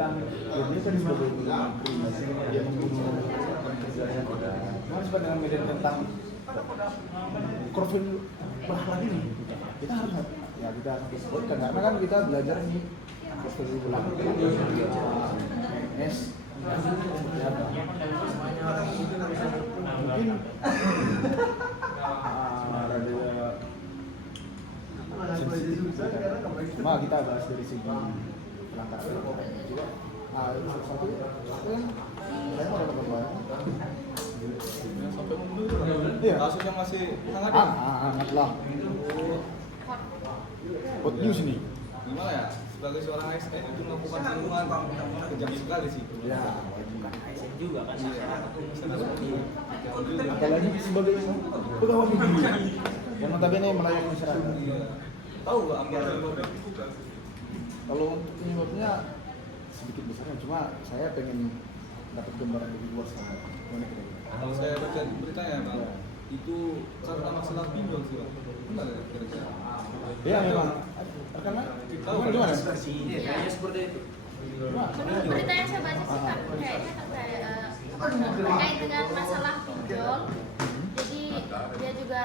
tentang dia kan sebagai menteri dia membunuh kerjanya harus dengan media tentang profil bahan ini kita harus ya kita sebutkan karena kan kita belajar nih seperti bulan S seperti apa mungkin cuma kita bahas dari segi pelanggaran juga satu yang saya mau dapat banyak sampai mundur iya kasus yang masih hangat hangat lah hot news ini gimana ya sebagai seorang ASN itu melakukan pembunuhan kejam sekali sih ya bukan ASN juga kan apalagi sebagai pegawai negeri yang notabene melayani masyarakat tahu nggak anggaran kalau untuk penyebabnya sedikit besarnya cuma saya pengen dapat gambaran lebih luas gimana kira-kira kalau saya baca beritanya bang itu karena masalah pinjol sih bang benar ya kira-kira ya memang karena tahu gimana kayaknya seperti itu. Menurut berita yang saya baca sih Kak, kayaknya terkait dengan masalah pinjol. Jadi dia juga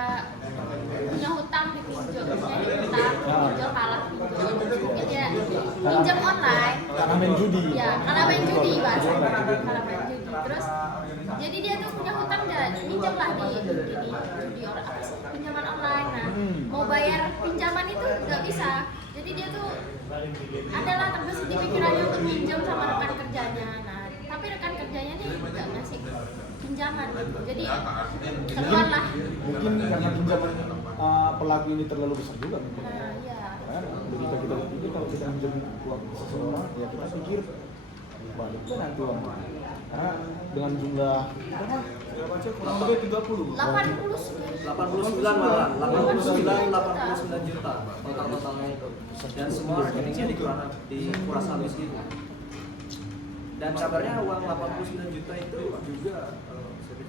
punya hutang di pinjol, pinjol kalah pinjol. Mungkin dia pinjam online. karena main judi Ya, karena main judi bahasanya. Karena main judi. Terus jadi dia tuh punya hutang dan pinjam lah di judi orang apa sih? Pinjaman online. Nah, mau bayar pinjaman itu nggak bisa. Jadi dia tuh adalah terbesit di pikirannya untuk pinjam sama rekan kerjanya. Nah, tapi rekan kerjanya nih nggak ngasih pinjaman gitu. Jadi keluarlah. mungkin karena pinjaman pelaku ini terlalu besar juga mungkin Nah, iya. kan begitu kita pikir kalau kita minjem uang seseorang ya kita pikir baliknya nanti uang karena dengan jumlah berapa saya baca kurang lebih 30 89 sekian. 89 malah 89 juta totalnya itu dan semua rekeningnya dikuras habis gitu dan kabarnya uang 89 juta itu juga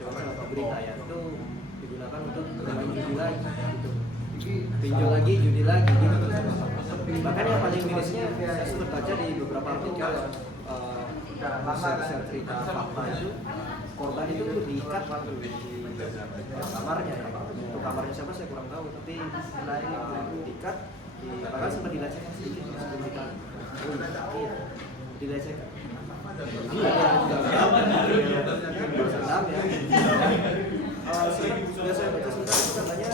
saya baca berita ya itu digunakan untuk bermain judi lagi gitu pinjol lagi judi lagi gitu bahkan yang paling mirisnya saya sempat baca di beberapa artikel share cerita fakta itu korban itu diikat di kamarnya ya. Untuk kamarnya siapa saya kurang tahu tapi diikat bahkan sempat dilecehkan sedikit sebelum ditahan dilecehkan bersendam ya sudah saya baca sebentar katanya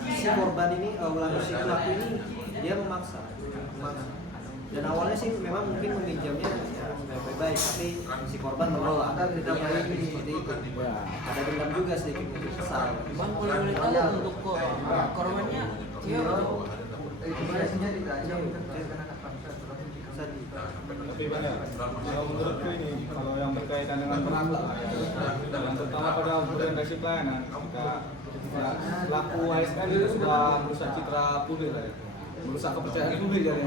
si korban ini si pelaku ini dia memaksa dan awalnya sih memang mungkin meminjamnya ya baik-baik tapi si korban menolak kita mulai seperti itu ada dendam juga sedikit kesal Bang, kalau boleh tahu untuk korbannya siapa? tapi banyak kalau menurutku ini kalau yang berkaitan dengan penaklak yang terutama pada orientasi pelayanan kita selaku ASN itu sudah merusak citra publik lah ya merusak kepercayaan publik jadi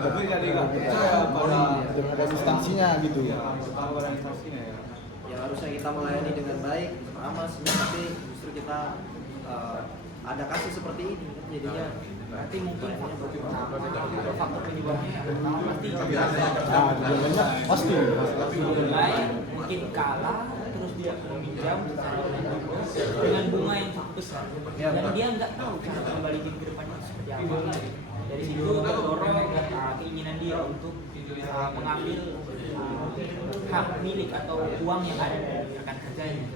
publik jadi nggak percaya pada instansinya gitu ya terutama pada instansinya ya yang harusnya kita melayani dengan baik ramah tapi justru kita ada kasus seperti ini jadinya Berarti mungkin faktor penyebabnya pasti jumlahnya pasti lain mungkin kalah terus dia meminjam dengan bunga yang cukup besar dan dia nggak tahu cara kembaliin ke depannya seperti apa. Dari situ terdorong keinginan dia untuk mengambil hak milik atau uang yang ada dari rekan kerjanya.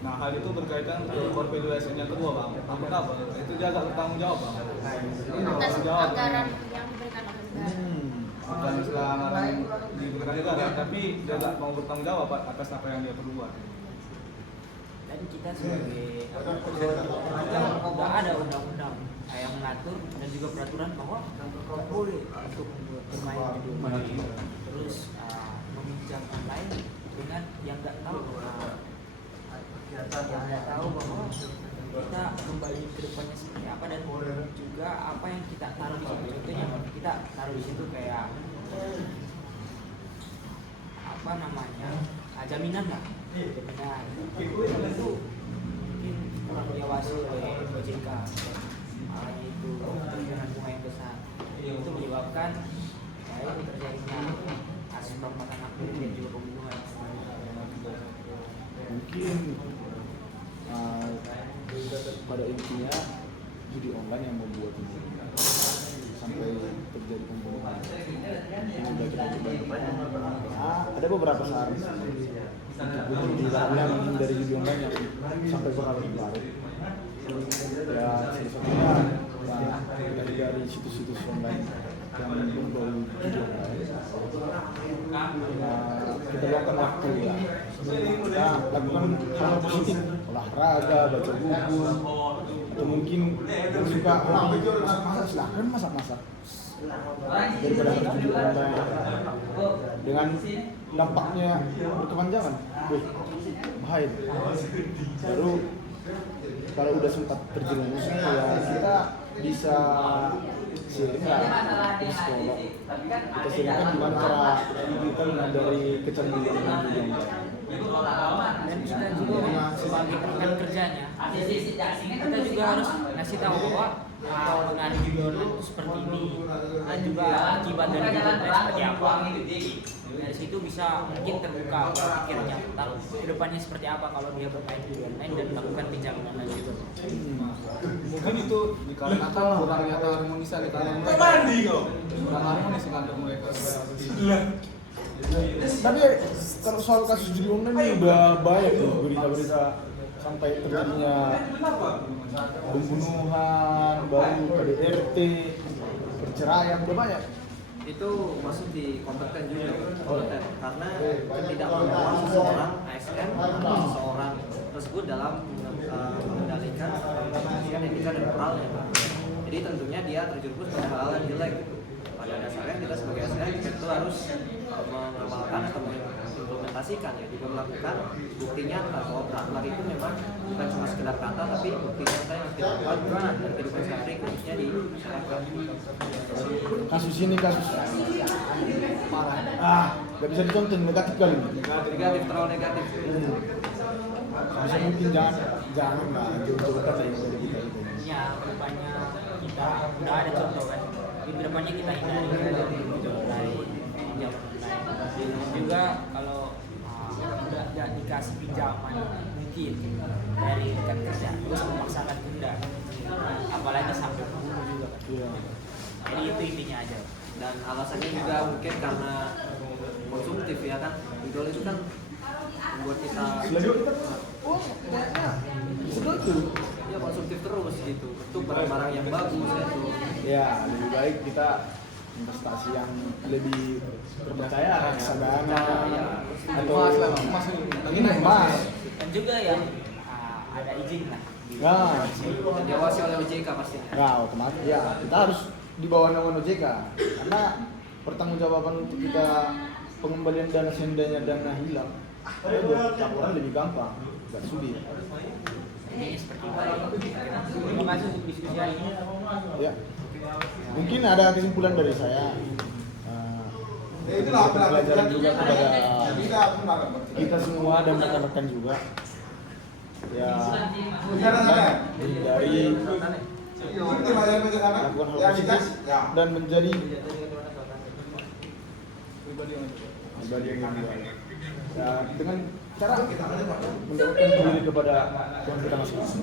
nah hal itu berkaitan dengan korban ASN yang kedua bang apa itu dia agak bertanggung jawab bang Atas anggaran yang diberikan oleh negara. bukan selama yang diberikan negara tapi dia agak mau bertanggung jawab atas apa yang dia perbuat Dan kita sebagai nggak ada undang-undang yang mengatur dan juga peraturan bahwa nggak boleh untuk bermain judi terus meminjam online dengan yang nggak tahu bahwa kita kembali ke depannya seperti apa dan juga apa yang kita taruh di situ. Contohnya kita taruh di situ kayak apa namanya jaminan lah, jaminan itu mungkin kurang diawasi oleh OJK, makanya itu dengan bunga yang besar itu menyebabkan ini terjadinya kasus perampokan hak milik dan juga pembunuhan. Mungkin pada intinya judi online yang membuat ini sampai terjadi pembunuhan. Ada beberapa saran untuk dilarang dari judi online yang sampai berlarut-larut. Ya, salah satunya dari situs-situs online yang membawa judi online. Kita luangkan waktu ya. Kita lakukan hal positif, olahraga, baca buku, atau mungkin yang suka masak-masak, silahkan masak-masak daripada harus judi online dengan dampaknya berkepanjangan. Bahaya. Baru kalau udah sempat terjerumus ya kita bisa sharing lah di sekolah. Kita sharingkan gimana cara kita menghindari kecanduan dengan judi online. Dan kita juga sebagai rekan kerjanya kita juga harus ngasih tahu bahwa pengaruh judi online itu seperti ini dan juga akibat dari judi online seperti apa. Dari situ bisa mungkin terbuka pikirnya tentang kedepannya seperti apa kalau dia bermain judi online dan melakukan pinjaman online juga. Mungkin itu dikarenakan kurangnya keharmonisan di kalangan mereka. Kurang harmonis di kantor mereka. Tapi kalau soal kasus judi online ini udah banyak tuh berita-berita sampai terjadinya pembunuhan, baru KDRT, perceraian, udah banyak. Itu masuk di kompeten juga, kompeten karena ketidakmampuan seseorang ASN atau seseorang tersebut dalam mengendalikan etika dan moralnya. Jadi tentunya dia terjerumus pada hal yang jelek. Pada dasarnya kita sebagai ASN itu harus mengamalkan atau mengimplementasikan ya, juga melakukan bukti nyata bahwa akhlak itu memang bukan cuma sekedar kata tapi bukti nyata yang kita lakukan dan kehidupan sehari khususnya di masyarakat. Kasus ini kasus nggak bisa dicontoh, negatif kali ini. Negatif, terlalu negatif. Bisa mungkin jangan lah jauh-jauhkan dari kita itu. Ya, rupanya kita udah ada contoh kan. Di depannya kita hindari judi online, pinjam online. Juga kalau udah dikasih pinjaman mungkin dari rekan kerja terus memaksakan tunda, apalagi sampai membunuh juga kan. Iya. Jadi itu intinya aja. Dan alasannya juga mungkin karena konsumtif ya kan, idol itu kan membuat kita Selanjutnya kita itu ya konsumtif terus gitu untuk barang-barang yang bagus gitu. ya lebih baik kita investasi yang lebih terpercaya, reksadana atau emas ini emas. Dan juga yang ada izin lah. Nah, Dan diawasi oleh OJK pastinya. nah otomatis ya kita harus di bawah naungan OJK karena pertanggungjawaban untuk kita pengembalian dana seandainya dana hilang itu buat laporan lebih gampang, nggak sulit. Ini seperti itu. Terima kasih untuk diskusi hari ini. Ya, mungkin ada kesimpulan dari saya. Pelajaran juga kepada kita semua dan rekan-rekan juga. Ya, dari melakukan hal positif dan menjadi pribadi yang mulia. Ya, dengan cara mendekatkan diri kepada Tuhan kita masing-masing.